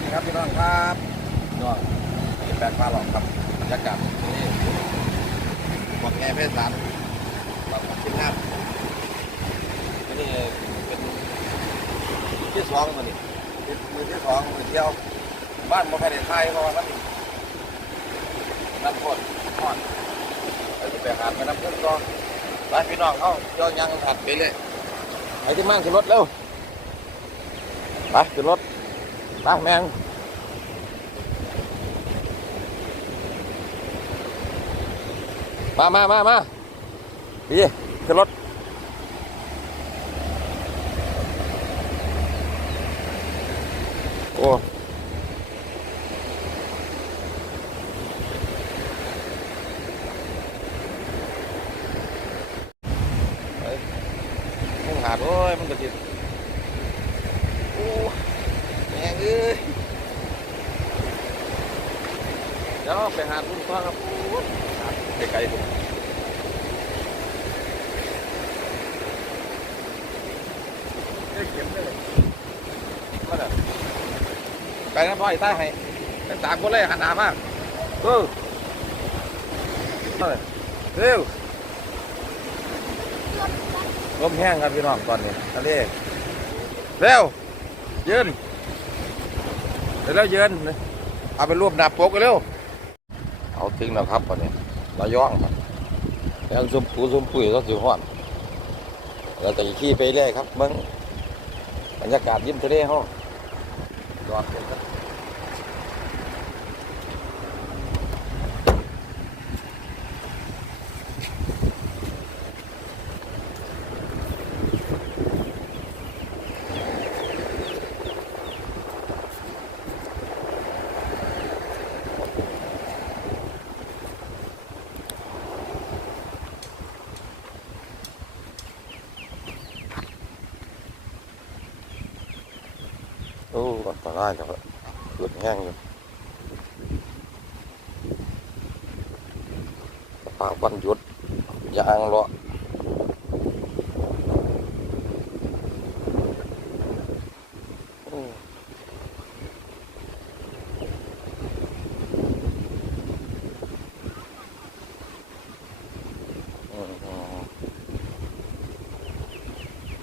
วัสดีครับพี่น้องครับน้องเป็นแปลกมาหรอกครับบรรยากาศนี่หมดแง่เพศสามมาขึ้นน้ำนี่เป็นที่สองมันนี่เป็นมือที่สองมือเที่ยว บ้านบ่ใครได้ทยเพราะว่ามันน้ำข้นข้อนแล้วจะไปหาไปน้ำพึ่งก็ไปพี่น้องเขาเจ้ายังหัดไปเลยไอ้ที่มั่งขึ้นรถเร็วไปขึ้นรถ ปแมงมามามามาดีขึ้นรถโอ้ มึงหาดโอ้ยมันก็จิโอ้แม่งเอ้ยเดี๋ยวไปหาดคุณพ่อครับโอ้ยหาดไกลๆผมเอ้ยเข็มเลยมาเด้อไป นะพ่อไอ้ใต้ให้เป็นสามคนเลยหันหามากเออเร็วลมแห้งครับพี่น้องตอนนี้ทะเลเร็วยืนเดี๋ยวเร็วยืนเอาไปรวบหนาปกกันเร็วเอาถึงแล้วครับตอนนี้ราย่องครับแล้วซุมปูซุมปุ๋ยก็สิห้อนเราจะขี่ไปเรื่อยครับมืองบรรยากาศยิ้มทะเลห้องยอดเลยครับ โอ้อันตรายครับเกิดแห้งอยู่ป่าวันยุดยางเลาะอืมอืมอืม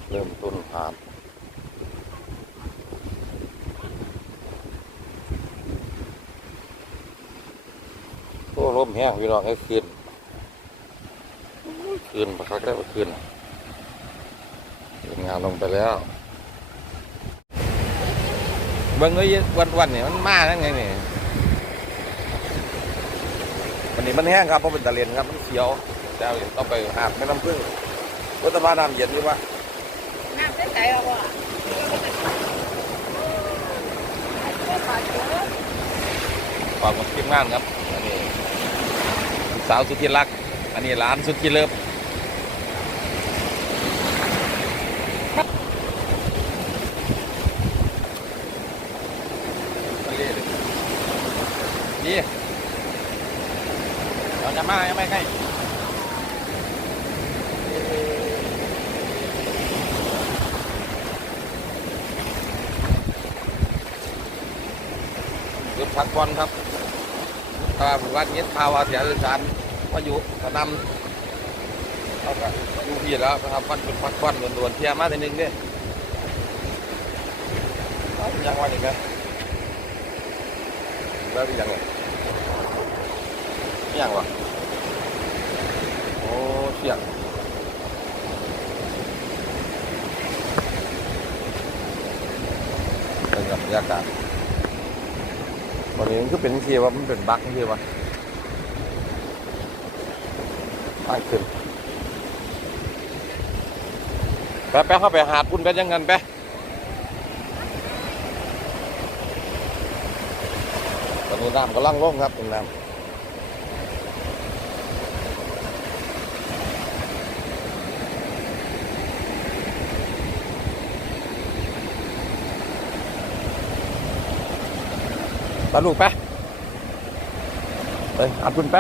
เริ่มต้นหาด โอ้ลมแห้งพี่น้องไอ้คืนคืนประคักได้ว่าคืนทีมงานลงไปแล้วเบิ่งเลยวันวันๆนี่มันมาแล้วไงนี่วันนี้มันแห้งครับเพราะเป็นตะเลนครับมันเขียวแล้วต้องไปหาบแม่น้ำพึ่งรัฐบาลน้ำเย็นดีวะน้ำเส้นใจเราอะฝากกับทีมงานครับอันนี้ สาวสุดที่รัก อันนี้หลานสุดที่เลิฟนี่เราจะมายังไม่ใกล้หยุดพักผ่อนครับ ถ้าผมว่บ้านเงี้ยข่าวว่าเสียสื่อสารมาอยู่กระนำเอากับอยู่พี่แล้วนะครับวันเป็นพักผ่อนด่วนๆเทียมาทีนึงเนี่ยยังวันอีกไหมแล้วยังไงเสี่ยงวะโอ้เสียงเป็นกับบรรยากาศ วันนี้มันก็เป็นที่ว่ามันเป็นบั๊กที่ว่าไปขึ้นไปไปเข้าไปหาดพุ่นไปยังเงินไปตอนนี้น้ำก็ลังลงครับตรงน้ำ ตาลูกไปเฮ้ยอัดคุณไป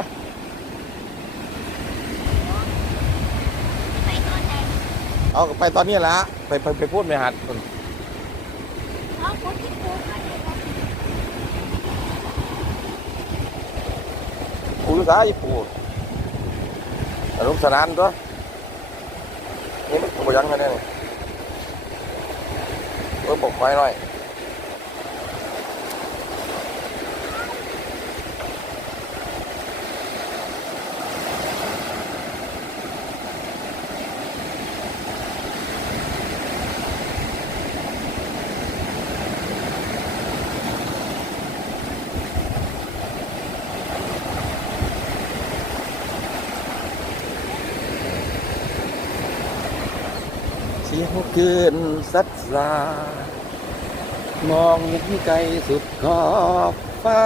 เอาไปตอนนี้และไปไปไปพูดไม่หัดคุณคุณสายปูสนุกสนานตัวนี่มันตัวยังไงเนี่ยเออบอกไว้หน่อย สียงคืนสัดสามองเห็นไกลสุดขอบฟ้า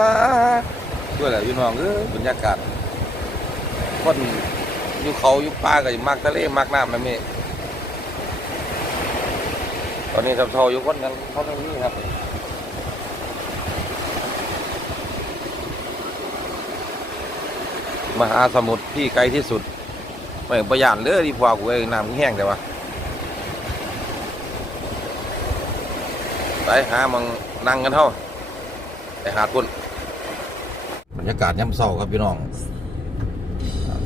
ด้วยแหละพี่น้องเออบรรยากาศคนอยู่เขาอยู่ป่าก็มักทะเลมักน้ำแบบนี้ตอนนี้ทำเทาอยู่คนกันเขาตรงนี้ครับมหาสมุทรที่ไกลที่สุดไม่ประหยัดเลยที่พวกกูเองน้ำแห้งแต่ว่า ไปหามังนั่งกันเท่าไปหาดพุ่นบรรยากาศย่ำเศร้าครับพี่น้อง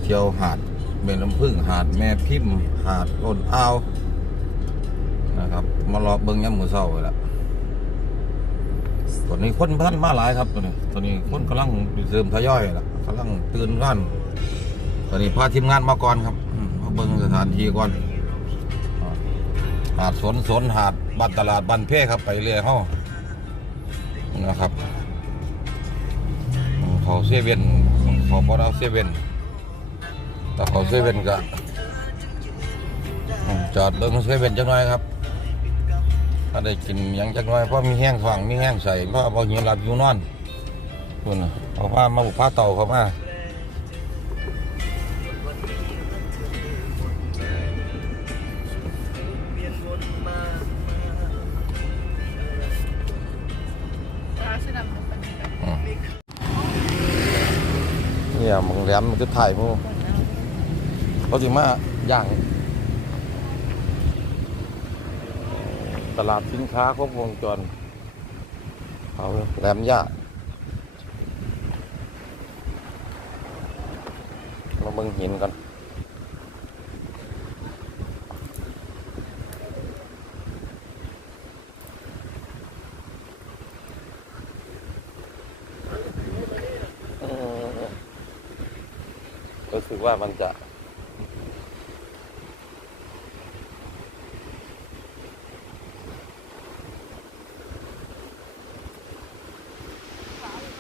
เที่ยวหาดเบนลำพึ่งหาดแม่พิมพ์ หาดโอนอ้าวนะครับ มารอเบิ้งย่ำมือเศร้าเลยละตอนนี้คนพันมาหลายครับตอนนี้ตอนนี้คนกำลังเริมทยอยละกำลังตื่นกันตอนนี้พาทีมงานมาก่อนครับอืมมาเบิ้งสถานที่ก่อน หาดสวนสวนหาดบ้านตลาดบ้านเพ่ครับไปเรื่อยเฮานะครับเขาเซเว่นเขาพอเราเซเว่นแต่เขาเซเว่นก็จอดเบิ้งเซเว่นจังหน่อยครับ ถ้าได้กินยังจังหน่อยเพราะมีแห้งฟังมีแห้งใส่เพราะเอาหิวหลับอยู่นอนคุณน่ะเอาผ้ามาบุกผ้าเต่าเขามา เนี่ยมึงแหลมมันจะถ่ายมูเขาถึงมาย่าง ตลาดสินค้าครบวงจรเอาแหลมยากมาเบิ่งหินกันอืม รู้สึกว่ามันจะ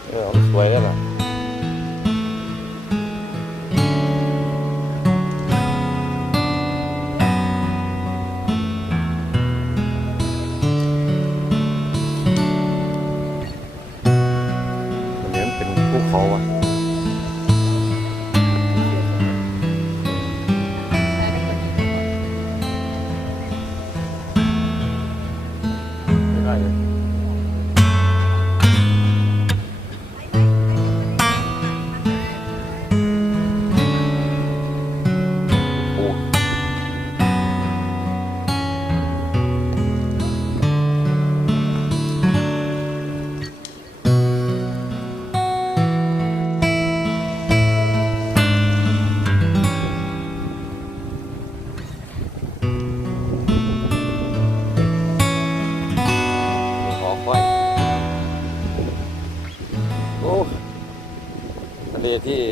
เออสวยแล้วล่ะ ทะเลที่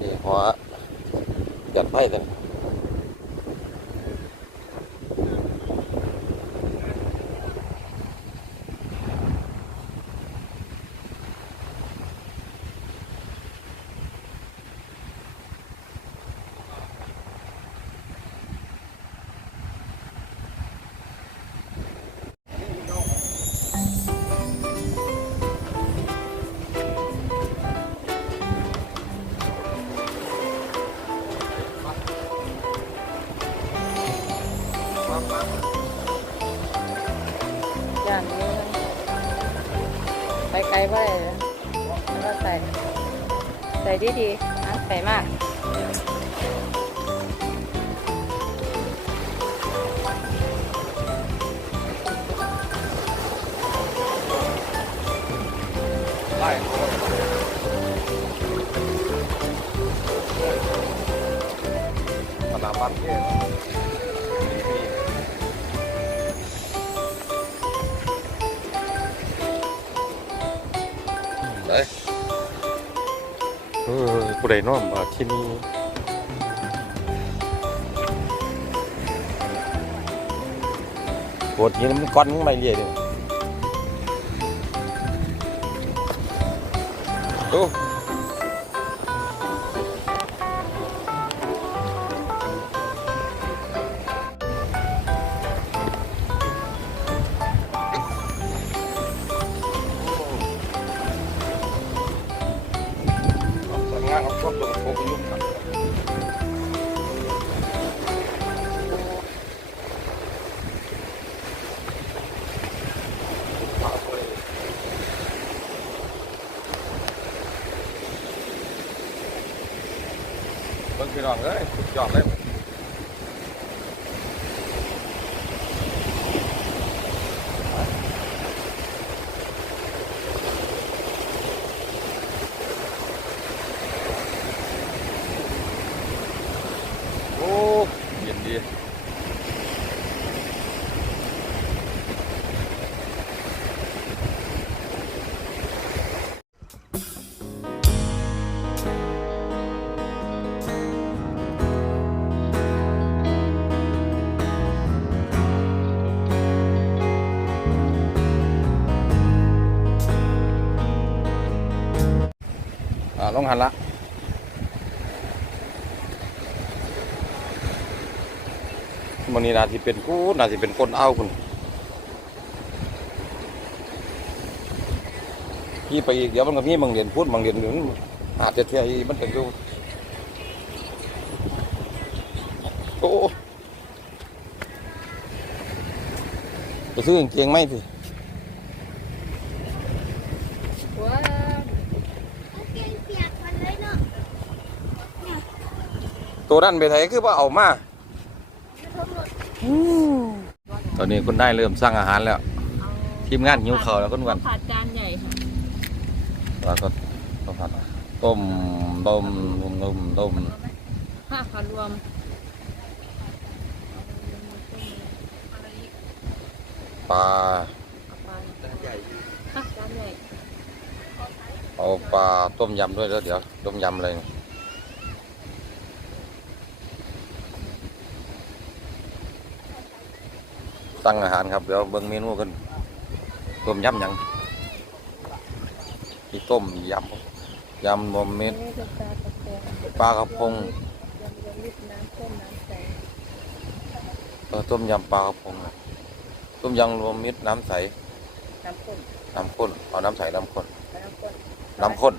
นี่หอจัดไพ่กัน ดีนะใส่มากขนาดบัตรเนี่ ผู้ใดน้อมมาที่นี่ปวดยิงมันก้อนไม่เรียเลยโอ้ ย ลงหันละมันนี้นาทีเป็นกูนาทีเป็นคนเอาคุณพี่ไปอีกเดี๋ยวมันก็มีบางเรียนพูดบางเรียนหนึ่งอาจจะเทียมันถึงดูโอ้ไปซื้อกางเกงไหมสิ ว้าว เก่งเปียกมันเลยเนาะ ตัวนั้นไปไหนคือว่าเอามาทั้งหมดตอนนี้คุณได้เริ่มสร้างอาหารแล้ว ทีมงานหิวข้าวแล้วคุณวันผัดจานใหญ่ค่ะแล้วก็ต้มผัดต้มต้มต้มต้มต้มห้าผัดรวมปลาปลาจานใหญ่ห้าจานใหญ่เอาปลาต้มยำด้วยแล้วเดี๋ยวต้มยำเลย สั่งอาหารครับเดี๋ยวเบิ่งเมนูกันต้มยำหยังที่ต้มยำยำรวมเม็ดนี่คือปลากระพงปลากระพงยำยำลิบน้ำข้นน้ำใสเออต้มยำปลากระพงต้มยำรวมมิตรน้ำใส น้ำข้นน้ำข้นเอาน้ำใสน้ำข้นน้ำข้นน้ำข้น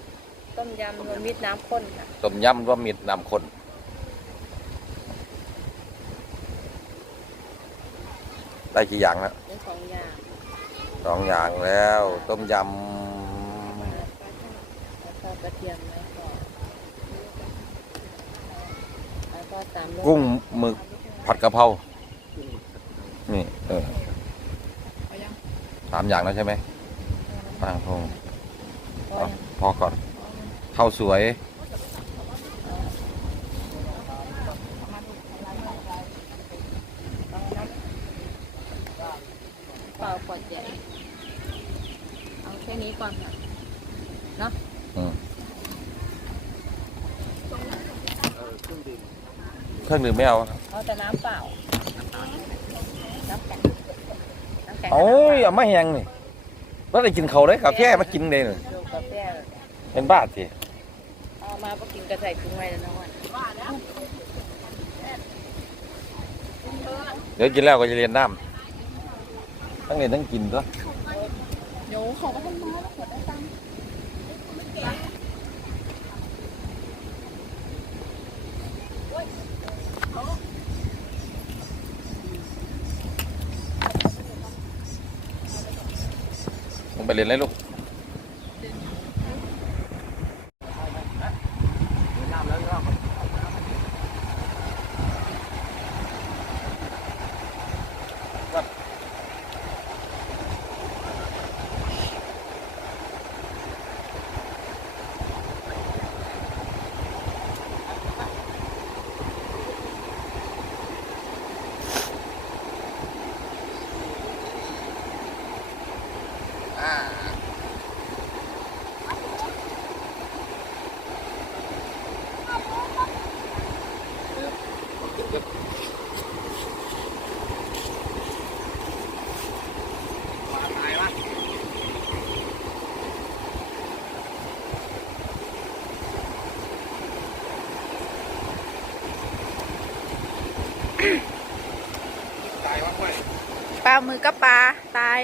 ต้มยำรวมมิตรน้ำข้นค่ะต้มยำรวมมิตรน้ำข้น ได้กี่อย่างแล้วเป็นสองอย่างสองอย่างแล้ว ต้มยปลาทอดแล้วก็กระเทียมแล้วก็แล้วก็ตามด้วยำกุ้งหมึกผัดกะเพรานี่เออเอายังสามอย่างแล้วใช่ไหมปลากระพงพอเอายังพอก่อนข้าวสวย เปล่าขวดใหญ่เอาแค่นี้ก่อนค่ะอืมเครื่องดื่มไม่เอาเอาแต่น้ำเปล่า น้ำแข็งน้ำแข็งโอ้ยเอามาแหงนี่ว่าได้กินเขาวเลยกาแฟมากินเลยนี่ดูกาแฟเป็นบ้าสิเอามาก็กินกระใส่ถุงไว้แล้วนะวันเดี๋ยวกินแล้วก็จะเรียนน้ำ ทั้งเรียนทั้งกินตัวโยเขาก็ทำมาแล้วขวดได้ตังค์ลงไปเรียนเลยลูก ปลาหมือก็ปลาตาย